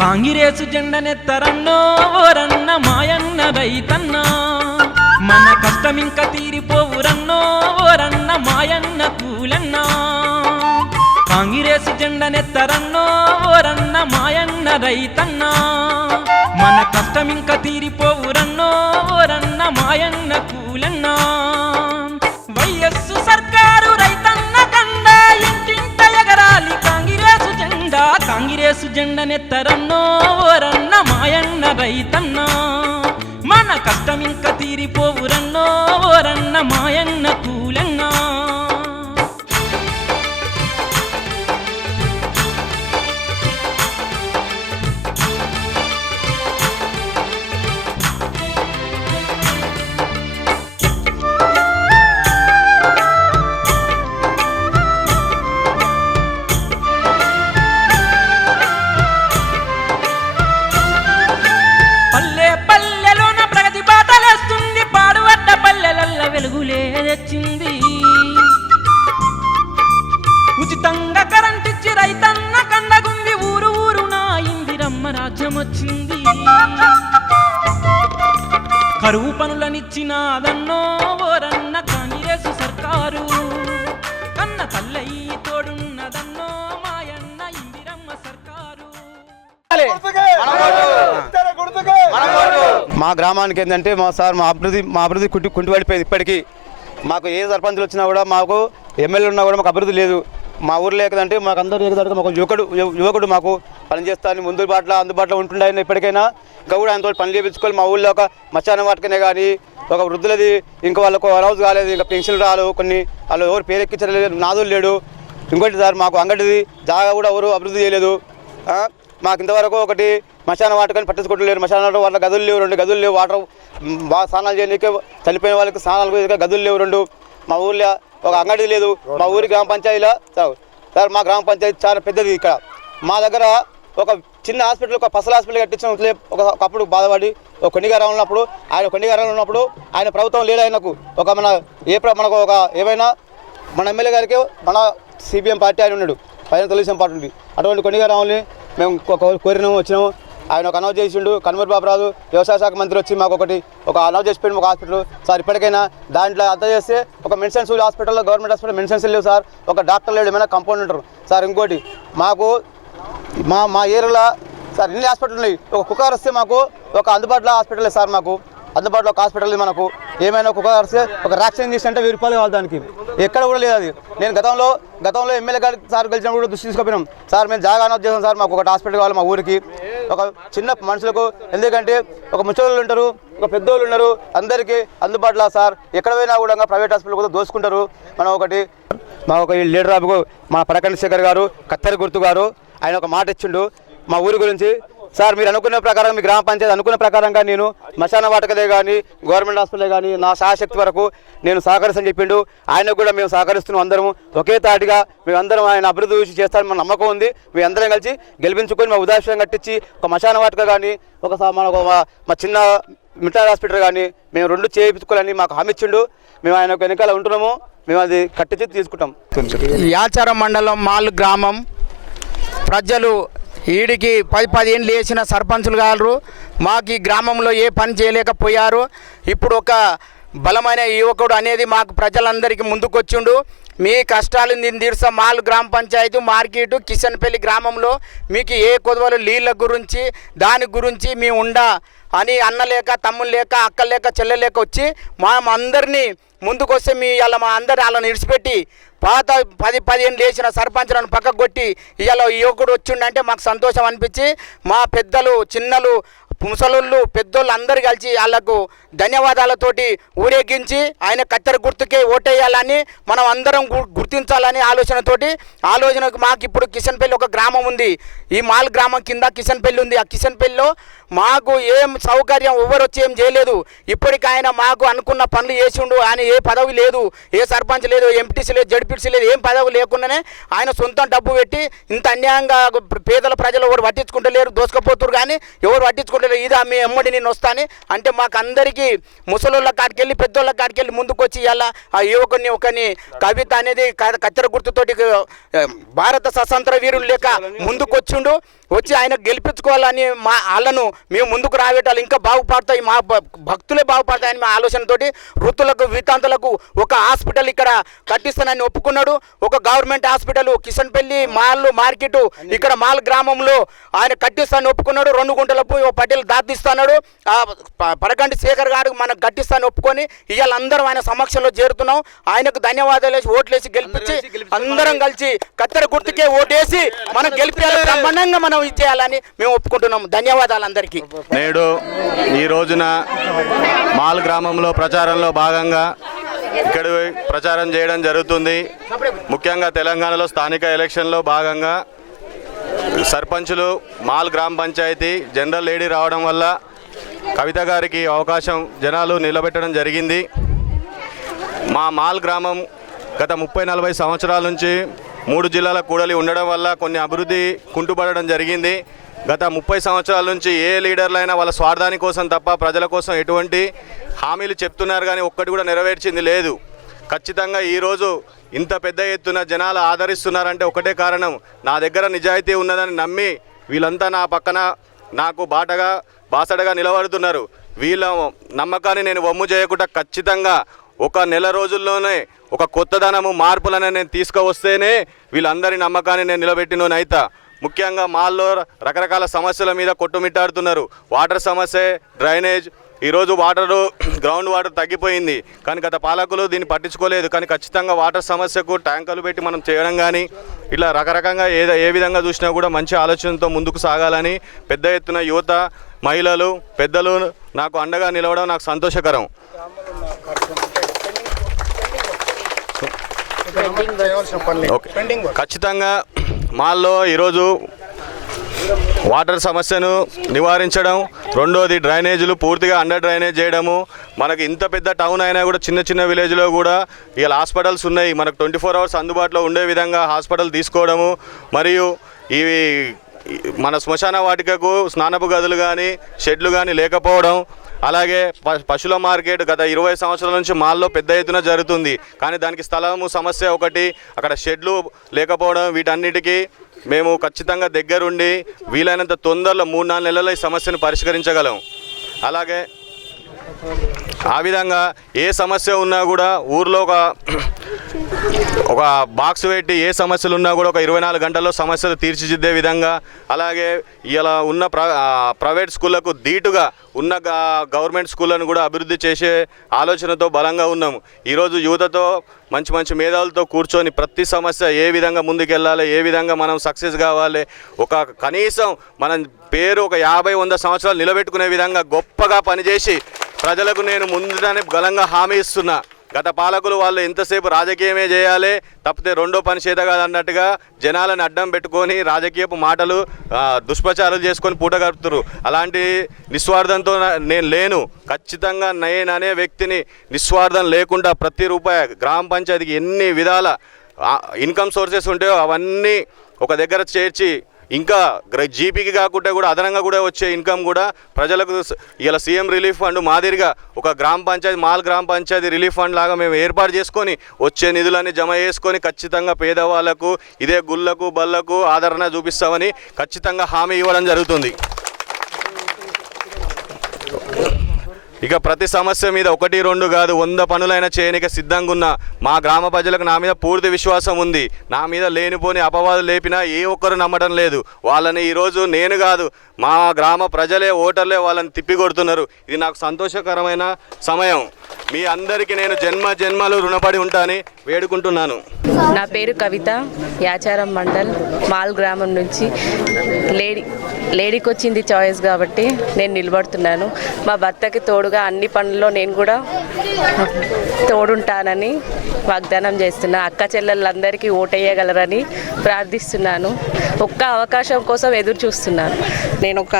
కాంగిరేసు జెండనెత్తరన్నో ఓరన్న మాయన్న రైతన్నా, మన కష్టమింక తీరిపోవురన్నో ఓరన్న మాయన్న కూలన్నా. కాంగిరేసు జెండనెత్తరన్నో ఓరన్న మాయన్న రైతన్నా, మన కష్టమింక తీరిపోవురన్నో ఓరన్న మాయన్న కూలన్నా. వైఎస్సు సర్కారు రైతన్న కండ ఇంటింట ఎగరాలి కాంగిరేసు జెండా. కాంగిరేసు జెండనెత్తరన్నో ఓరన్న మాయన్న రైతన్నా, మన కష్టమింక తీరిపోవురన్నో ఓరన్న మాయన్న కూలన్నా. తెచ్చింది ఉచితంగా కరెంటిచ్చి రైతన్న కండగుంది, ఊరు ఊరు నా ఇందిరమ్మ రాజ్యం వచ్చింది. కరువు పనులనిచ్చినాదన్నో ఓరన్న కాంగ్రెసు సర్కారు, కన్న తల్లయ్యి తోడున్నదన్నో మాయన్న ఇందిరమ్మ సర్కారు. మా గ్రామానికి ఏంటంటే మా అభివృద్ధి కుంటిపడిపోయింది. ఇప్పటికీ మాకు ఏ సర్పంచులు వచ్చినా కూడా, మాకు ఎమ్మెల్యే ఉన్నా కూడా మాకు అభివృద్ధి లేదు. మా ఊర్లో ఏదంటే మాకు అందరూ ఏదంటే మాకు యువకుడు మాకు పనిచేస్తాను అందుబాటులో ఉంటుండే. ఇప్పటికైనా ఇంకా కూడా ఆయనతో పని చేయించుకోవాలి. మా ఊళ్ళో ఒక మచాన వాటికనే కానీ ఒక వృద్ధులది ఇంకా వాళ్ళకు అలౌజ్ కాలేదు, ఇంకా పెన్షన్లు రాలు, కొన్ని వాళ్ళు ఎవరు పేరెక్కించలేదు, నాదులు లేడు. ఇంకోటి సార్ మాకు అంగడిది జాగా కూడా ఎవరు అభివృద్ధి చేయలేదు. మాకు ఇంతవరకు ఒకటి మశాన వాటకని పట్టించుకోవట్లేదు. మశాన వాళ్ళ గదులు లేవు, 2 గదులు లేవు. వాటర్ బాగా స్నానాలు చేయడానికి చనిపోయిన వాళ్ళకి స్నానాలు గదులు లేవు 2. మా ఊళ్ళో ఒక అంగడి లేదు. మా ఊరి గ్రామ పంచాయతీలో సార్ మా గ్రామ పంచాయతీ చాలా పెద్దది. ఇక్కడ మా దగ్గర ఒక చిన్న హాస్పిటల్, ఒక పసల హాస్పిటల్ కట్టించిన ఒకప్పుడు బాధపడి ఒక కొండిగారం ఉన్నప్పుడు ఆయన ప్రభుత్వం లేదు. ఆయనకు ఒక మనకు ఒక ఏమైనా మన ఎమ్మెల్యే గారికి మన సిపిఎం పార్టీ ఆయన ఉన్నాడు, పైన తెలుగుదేశం పార్టీ ఉంది. అటువంటి కొండిగారావుని మేము కోరినాము, వచ్చినాము. ఆయన ఒక అనౌన్స్ చేసిండు. కనుమూరి బాబురాజు వ్యవసాయ శాఖ మంత్రి వచ్చి మాకు ఒక అనౌన్స్ చేసిపోయింది ఒక హాస్పిటల్. సార్ ఇప్పటికైనా దాంట్లో అంత చేస్తే ఒక మెడిసిన్స్ హాస్పిటల్లో, గవర్నమెంట్ హాస్పిటల్ మెడిసిన్స్ లేవు సార్, ఒక డాక్టర్ లేడు, ఏమైనా కంపౌండ్ ఉంటారు సార్. ఇంకోటి మాకు మా ఏరియాలో సార్ ఎన్ని హాస్పిటల్ ఉన్నాయి. ఒక కుక్కర్ వస్తే మాకు ఒక అందుబాటులో హాస్పిటల్ లేదు సార్. మాకు అందుబాటులో ఒక హాస్పిటల్ మనకు ఏమైనా కుక్కర్ వస్తే ఒక వ్యాక్సిన్ తీసుకుంటే 1000 రూపాయలు కావాలి దానికి. ఎక్కడ కూడా లేదు అది. నేను గతంలో ఎమ్మెల్యే గారి సార్ గెలిచినప్పుడు కూడా దృష్టి తీసుకుపోయినాం సార్. మేము జాగా అనౌన్స్ చేసాం సార్, మాకు ఒక హాస్పిటల్ కావాలి మా ఊరికి, ఒక చిన్న మనుషులకు. ఎందుకంటే ఒక ముసలోళ్ళు ఉంటారు, ఒక పెద్దోళ్ళు ఉన్నారు, అందరికీ అందుబాటులో సార్. ఎక్కడ పోయినా కూడా ప్రైవేట్ హాస్పిటల్ కూడా దోసుకుంటారు. మనం ఒక లీడర్ ఆఫ్ మన పరకండి శేఖర్ గారు, కత్తెర గుర్తు గారు, ఆయన ఒక మాట ఇచ్చిండు మా ఊరి గురించి. సార్ మీరు అనుకున్న ప్రకారం, మీ గ్రామ పంచాయతీ అనుకున్న ప్రకారంగా నేను మశాన వాటకలే కానీ, గవర్నమెంట్ హాస్పిటల్ కానీ నా సహాయశక్తి వరకు నేను సహకరిస్తానని చెప్పిండు. ఆయనకు కూడా మేము సహకరిస్తున్నాం. అందరము ఒకే తాటిగా మేమందరం ఆయన అభివృద్ధి చేస్తారని మన నమ్మకం ఉంది. మీ అందరం కలిసి గెలిపించుకొని మా ఉదాహరణ కట్టించి ఒక మశాన వాటక కానీ, మా చిన్న మిలిటరీ హాస్పిటల్ కానీ మేము 2 చేయించుకోవాలని మాకు హామీ ఇచ్చిండు. మేము ఆయన వెనకాల ఉంటున్నాము. మేము అది కట్టించి తీసుకుంటాం. యాచారం మండలం మాల్ గ్రామం ప్రజలు ఈడికి 10 ఏళ్ళు వేసిన సర్పంచులు గారు మాకు ఈ గ్రామంలో ఏ పని చేయలేకపోయారు. ఇప్పుడు ఒక బలమైన యువకుడు అనేది మాకు ప్రజలందరికీ ముందుకొచ్చిండు. మీ కష్టాలు నేను తీర్చా. మాల్ గ్రామ పంచాయతీ మార్కెట్ కిషన్పల్లి గ్రామంలో మీకు ఏ కొదవలు నీళ్ళ గురించి దాని గురించి మీ అని అన్న లేక, తమ్ముడు లేక, అక్క లేక, చెల్లె లేక వచ్చి మా అందరినీ ముందుకొస్తే మా అందరు వాళ్ళని ఇడిచిపెట్టి పాత 10 ఏళ్ళు వేసిన సర్పంచులను పక్కకు కొట్టి ఇవాళ యువకుడు వచ్చిండంటే మాకు సంతోషం అనిపించి మా పెద్దలు, చిన్నలు, ముసలోళ్ళు, పెద్దోళ్ళు అందరు కలిసి వాళ్ళకు ధన్యవాదాలతోటి ఊరేగించి ఆయన కత్తెర గుర్తుకే ఓటేయాలని మనం అందరం గుర్తించాలని ఆలోచనకు మాకు ఇప్పుడు కిషన్పల్లి ఒక గ్రామం ఉంది. ఈ మాల్ గ్రామం కింద కిషన్పల్లి ఉంది. ఆ కిషన్పల్లిలో మాకు ఏం సౌకర్యం ఎవరు వచ్చి ఏం చేయలేదు. ఇప్పటికి ఆయన మాకు అనుకున్న పనులు చేసిండు. ఆయన ఏ పదవి లేదు, ఏ సర్పంచ్ లేదు, ఎంపీటీసీ లేదు, జడ్పీటీసీ లేదు, ఏం పదవి లేకుండానే ఆయన సొంతం డబ్బు పెట్టి ఇంత అన్యాయంగా పేదల ప్రజలు ఎవరు పట్టించుకుంటలేరు, దోసుకపోతున్నారు. కానీ ఎవరు పట్టించుకుంటలేరు. ఇదా మీ ఎమ్మడి నేను వస్తాను అంటే మాకు అందరికీ ముసలోళ్ళ కాడికెళ్ళి, పెద్దోళ్ళ కాడికెళ్ళి ముందుకొచ్చి ఇలా ఆ యువకుని ఒకని కవిత అనేది కత్తెర గుర్తుతోటి భారత స్వతంత్ర వీరులు లేక ముందుకొచ్చిండు. వచ్చి ఆయన గెలిపించుకోవాలని మా వాళ్ళను మేము ముందుకు రాబెట్టాలి, ఇంకా బాగుపడతాయి, మా భక్తులే బాగుపడతాయని మా ఆలోచనతోటి వృత్తులకు వితాంతులకు ఒక హాస్పిటల్ ఇక్కడ కట్టిస్తానని ఒప్పుకున్నాడు. ఒక గవర్నమెంట్ హాస్పిటల్ కిషన్పల్లి మార్కెట్ ఇక్కడ మాల్ గ్రామంలో ఆయన కట్టిస్తానని ఒప్పుకున్నాడు. 2 గుంటలకు పటేల్ దాతిస్తున్నాడు. పరగంటి శేఖర్ గారు మనకు కట్టిస్తానని ఒప్పుకొని ఇవాళ అందరం ఆయన సమక్షంలో చేరుతున్నాం. ఆయనకు ధన్యవాదాలు వేసి ఓట్లేసి గెలిపించి అందరం కలిసి కత్తెర గుర్తుకే ఓటేసి మనం గెలిపించాలి, బ్రహ్మాండంగా మనం ఇచ్చేయాలని మేము ఒప్పుకుంటున్నాం. ధన్యవాదాలు అందరికీ. నేడు ఈ రోజున మాల్ గ్రామంలో ప్రచారంలో భాగంగా ఇక్కడ ప్రచారం చేయడం జరుగుతుంది. ముఖ్యంగా తెలంగాణలో స్థానిక ఎలక్షన్లో భాగంగా సర్పంచులు మాల్ గ్రామ పంచాయతీ జనరల్ లేడీ రావడం వల్ల కవిత గారికి అవకాశం జనాలు నిలబెట్టడం జరిగింది. మా మాల్ గ్రామం గత 30-40 సంవత్సరాల నుంచి 3 జిల్లాల కూడలి ఉండడం వల్ల కొన్ని అభివృద్ధి కుంటుపడడం జరిగింది. గత 30 సంవత్సరాల నుంచి ఏ లీడర్లైనా వాళ్ళ స్వార్థాని కోసం తప్ప ప్రజల కోసం ఎటువంటి హామీలు చెప్తున్నారు కానీ ఒక్కటి కూడా నెరవేర్చింది లేదు. ఖచ్చితంగా ఈరోజు ఇంత పెద్ద ఎత్తున జనాలు ఆదరిస్తున్నారంటే ఒకటే కారణం, నా దగ్గర నిజాయితీ ఉన్నదని నమ్మి వీళ్ళంతా నా పక్కన నాకు బాసడగా నిలబడుతున్నారు. వీళ్ళ నమ్మకాన్ని నేను వమ్ము చేయకుండా ఖచ్చితంగా ఒక నెల రోజుల్లోనే ఒక కొత్తదనము మార్పులను నేను తీసుకువస్తేనే వీళ్ళందరి నమ్మకాన్ని నేను నిలబెట్టినోనైతా. ముఖ్యంగా మాల్లో రకరకాల సమస్యల మీద కొట్టుమిట్టాడుతున్నారు. వాటర్ సమస్య, డ్రైనేజ్. ఈరోజు గ్రౌండ్ వాటర్ తగ్గిపోయింది కానీ గత పాలకులు దీన్ని పట్టించుకోలేదు. కానీ ఖచ్చితంగా వాటర్ సమస్యకు ట్యాంకర్లు పెట్టి మనం చేయడం కానీ ఇలా రకరకంగా ఏ విధంగా చూసినా కూడా మంచి ఆలోచనతో ముందుకు సాగాలని పెద్ద ఎత్తున యువత, మహిళలు, పెద్దలు నాకు అండగా నిలవడం నాకు సంతోషకరం. ఖచ్చితంగా మాల్లో ఈరోజు వాటర్ సమస్యను నివారించడం, రెండోది డ్రైనేజీలు పూర్తిగా అండర్ డ్రైనేజ్ చేయడము. మనకి ఇంత పెద్ద టౌన్ అయినా కూడా చిన్న విలేజ్లో కూడా ఇలా హాస్పిటల్స్ ఉన్నాయి. మనకు 24 hours అందుబాటులో ఉండే విధంగా హాస్పిటల్ తీసుకోవడము, మరియు ఇవి మన శ్మశాన వాటికకు స్నానపు గదులు కానీ షెడ్లు కానీ లేకపోవడం, అలాగే పశువుల మార్కెట్ గత 20 సంవత్సరాల నుంచి మాల్లో పెద్ద ఎత్తున జరుగుతుంది కానీ దానికి స్థలము సమస్య ఒకటి, అక్కడ షెడ్లు లేకపోవడం, వీటన్నిటికీ మేము ఖచ్చితంగా దగ్గరుండి వీలైనంత తొందరలో 3-4 నెలల్లో ఈ సమస్యను పరిష్కరించగలం. అలాగే ఆ విధంగా ఏ సమస్య ఉన్నా కూడా ఊర్లో ఒక బాక్స్ పెట్టి ఏ సమస్యలు ఉన్నా కూడా ఒక 24 గంటల్లో సమస్యలు తీర్చిదిద్దే విధంగా, అలాగే ఇలా ఉన్న ప్రైవేట్ స్కూళ్ళకు ధీటుగా ఉన్న గవర్నమెంట్ స్కూళ్ళను కూడా అభివృద్ధి చేసే ఆలోచనతో బలంగా ఉన్నాము. ఈరోజు యువతతో మంచి మేధావులతో కూర్చొని ప్రతి సమస్య ఏ విధంగా ముందుకెళ్ళాలి, ఏ విధంగా మనం సక్సెస్ కావాలి, ఒక కనీసం మన పేరు ఒక 50-100 సంవత్సరాలు నిలబెట్టుకునే విధంగా గొప్పగా పనిచేసి ప్రజలకు నేను ముందుగానే బలంగా హామీ ఇస్తున్నా. గత పాలకులు వాళ్ళు ఎంతసేపు రాజకీయమే చేయాలి తప్పితే రెండో పని చేత కాదన్నట్టుగా జనాలను అడ్డం పెట్టుకొని రాజకీయపు మాటలు దుష్ప్రచారాలు చేసుకొని పూట గడుపుతారు. అలాంటి నిస్వార్థంతో నేను లేను. ఖచ్చితంగా నేను అనే వ్యక్తిని నిస్వార్థం లేకుండా ప్రతి రూపాయి గ్రామ పంచాయతీకి ఎన్ని విధాల ఇన్కమ్ సోర్సెస్ ఉంటాయో అవన్నీ ఒక దగ్గర చేర్చి ఇంకా జీపీకి కాకుండా కూడా అదనంగా కూడా వచ్చే ఇన్కమ్ కూడా ప్రజలకు ఇలా సీఎం రిలీఫ్ ఫండ్ మాదిరిగా ఒక మాల్ గ్రామ పంచాయతీ రిలీఫ్ ఫండ్ లాగా మేము ఏర్పాటు చేసుకొని వచ్చే నిధులన్నీ జమ చేసుకొని ఖచ్చితంగా పేదవాళ్లకు ఇదే గుళ్ళకు బళ్ళకు ఆదరణ చూపిస్తామని ఖచ్చితంగా హామీ ఇవ్వడం జరుగుతుంది. ఇక ప్రతి సమస్య మీద 1-2 కాదు 100 పనులైనా చేయడానికి సిద్ధంగా ఉన్న మా గ్రామ ప్రజలకు నా మీద పూర్తి విశ్వాసం ఉంది. నా మీద లేనిపోని అపవాదులు లేపినా ఏ ఒక్కరు నమ్మడం లేదు. వాళ్ళని ఈరోజు నేను కాదు మా గ్రామ ప్రజలే ఓటర్లే వాళ్ళని తిప్పికొడుతున్నారు. ఇది నాకు సంతోషకరమైన సమయం. మీ అందరికీ నేను జన్మలు రుణపడి ఉంటానని వేడుకుంటున్నాను. నా పేరు కవిత, యాచారం మండల్ మాల్ గ్రామం నుంచి. లేడీకి వచ్చింది చాయిస్ కాబట్టి నేను నిలబడుతున్నాను. మా భర్తకి తోడుగా అన్ని పనుల్లో నేను కూడా తోడుంటానని వాగ్దానం చేస్తున్నా. అక్క చెల్లెళ్ళందరికీ ఓటేయగలరని ప్రార్థిస్తున్నాను. ఒక్క అవకాశం కోసం ఎదురు చూస్తున్నాను. నేను ఒక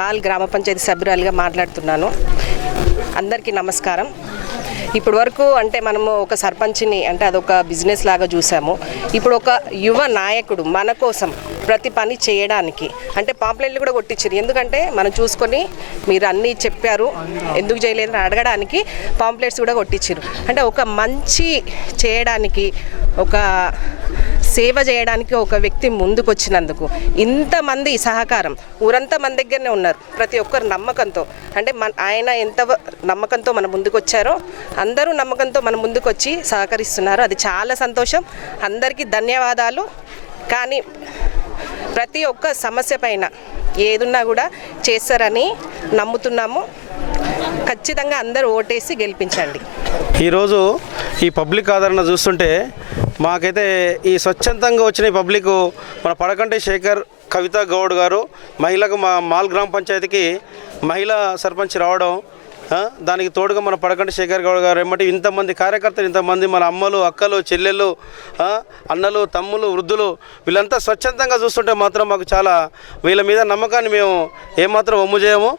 మాల్ గ్రామ పంచాయతీ సభ్యురాలిగా మాట్లాడుతున్నాను. అందరికీ నమస్కారం. ఇప్పటి వరకు అంటే మనము ఒక సర్పంచ్ని అంటే అదొక బిజినెస్ లాగా చూసాము. ఇప్పుడు ఒక యువ నాయకుడు మన కోసం ప్రతి పని చేయడానికి అంటే పాంప్లెట్లు కూడా కొట్టించారు. ఎందుకంటే మనం చూసుకొని మీరు అన్నీ చెప్పారు ఎందుకు చేయలేదని అడగడానికి పాంప్లెట్స్ కూడా కొట్టించారు. అంటే ఒక మంచి చేయడానికి ఒక సేవ చేయడానికి ఒక వ్యక్తి ముందుకొచ్చినందుకు ఇంతమంది సహకారం ఊరంతా మన దగ్గరనే ఉన్నారు. ప్రతి ఒక్కరు నమ్మకంతో అంటే ఆయన ఎంత నమ్మకంతో మన ముందుకు వచ్చారో అందరూ నమ్మకంతో మన ముందుకు వచ్చి సహకరిస్తున్నారు. అది చాలా సంతోషం. అందరికీ ధన్యవాదాలు. కానీ ప్రతి ఒక్క సమస్య పైన ఏదున్నా కూడా చేస్తారని నమ్ముతున్నాము. ఖచ్చితంగా అందరూ ఓటేసి గెలిపించండి. ఈరోజు ఈ పబ్లిక్ ఆదరణ చూస్తుంటే మాకైతే ఈ స్వచ్ఛందంగా వచ్చిన ఈ పబ్లిక్ మన పడకంటి శేఖర్ కవిత గౌడ్ గారు మహిళకు మా మాల్ గ్రామ పంచాయతీకి మహిళా సర్పంచ్ రావడం, దానికి తోడుగా మన పడకంటి శేఖర్ గౌడ్ గారు ఏమంటే ఇంతమంది కార్యకర్తలు, ఇంతమంది మన అమ్మలు, అక్కలు, చెల్లెళ్ళు, అన్నలు, తమ్ములు, వృద్ధులు వీళ్ళంతా స్వచ్ఛందంగా చూస్తుంటే మాత్రం మాకు చాలా వీళ్ళ మీద నమ్మకాన్ని మేము ఏమాత్రం ఒమ్ము చేయము.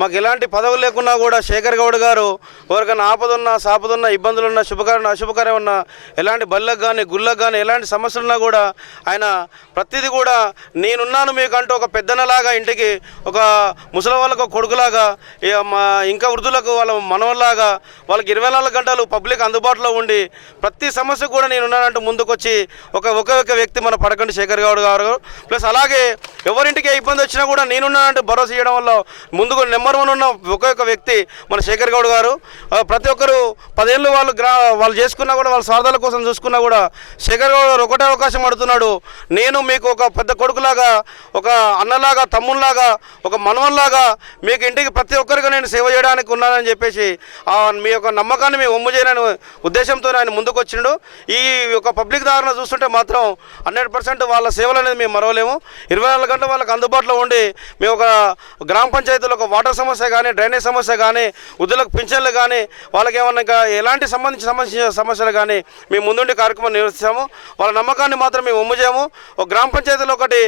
మాకు ఎలాంటి పదవులు లేకున్నా కూడా శేఖర్ గౌడ్ గారు ఎవరికైనా ఆపదున్నా, సాపదున్నా, ఇబ్బందులున్నా, శుభకార్యం అశుభకార్యం ఉన్నా, ఎలాంటి బళ్ళకు కానీ గుళ్ళకు కానీ ఎలాంటి సమస్యలున్నా కూడా ఆయన ప్రతిదీ కూడా నేనున్నాను మీకంటూ ఒక పెద్దనలాగా ఇంటికి ఒక ముసలి వాళ్ళకు ఒక కొడుకులాగా ఇంకా వృద్ధులకు వాళ్ళ మనవల్లాగా వాళ్ళకి 24 గంటలు పబ్లిక్ అందుబాటులో ఉండి ప్రతి సమస్య కూడా నేనున్నానంటూ ముందుకొచ్చి ఒక వ్యక్తి మన పడకంటి శేఖర్ గౌడ్ గారు. ప్లస్ అలాగే ఎవరింటికి ఇబ్బంది వచ్చినా కూడా నేనున్నానంటూ భరోసా చేయడం వల్ల ముందుకు నెంబర్ 1 ఉన్న ఒక వ్యక్తి మన శేఖర్ గౌడ్ గారు. ప్రతి ఒక్కరు 10 ఏళ్ళు వాళ్ళు చేసుకున్నా కూడా వాళ్ళ స్వార్థాల కోసం చూసుకున్నా కూడా శేఖర్ గౌడ్ గారు ఒకటే అవకాశం అడుగుతున్నాడు. నేను మీకు ఒక పెద్ద కొడుకులాగా, ఒక అన్నలాగా, తమ్ముళ్ళలాగా, ఒక మనవల్లాగా మీకు ఇంటికి ప్రతి ఒక్కరికి నేను సేవ చేయడానికి ఉన్నానని చెప్పేసి మీ యొక్క నమ్మకాన్ని మేము ఒమ్ము చేయని ఉద్దేశంతో ఆయన ముందుకు వచ్చిండు. ఈ యొక్క పబ్లిక్ ధారణ చూస్తుంటే మాత్రం 100% వాళ్ళ సేవలు అనేది మేము మరవలేము. 24 గంటలు వాళ్ళకి అందుబాటులో ఉండి మేము ఒక గ్రామ పంచాయతీలో ఒక వాటర్ సమస్య కానీ, డ్రైనేజ్ సమస్య కానీ, వృద్ధులకు పింఛన్లు కానీ, వాళ్ళకి ఏమన్నా ఇంకా ఎలాంటి సంబంధించిన సమస్యలు కానీ మేము ముందుండి కార్యక్రమం నిర్వహిస్తాము. వాళ్ళ నమ్మకాన్ని మాత్రం మేము ఒమ్ము చేయము. ఒక గ్రామ పంచాయతీలో ఒకటి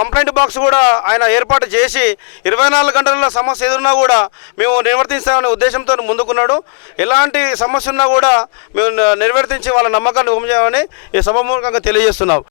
కంప్లైంట్ బాక్స్ కూడా ఆయన ఏర్పాటు చేసి 24 గంటలలో సమస్య ఎదురున్నా కూడా మేము నిర్వర్తిస్తామనే ఉద్దేశంతో ముందుకున్నాడు. ఎలాంటి సమస్య ఉన్నా కూడా మేము నిర్వర్తించి వాళ్ళ నమ్మకాన్ని ఒమ్ము చేయమని ఈ సభాముఖంగా తెలియజేస్తున్నాం.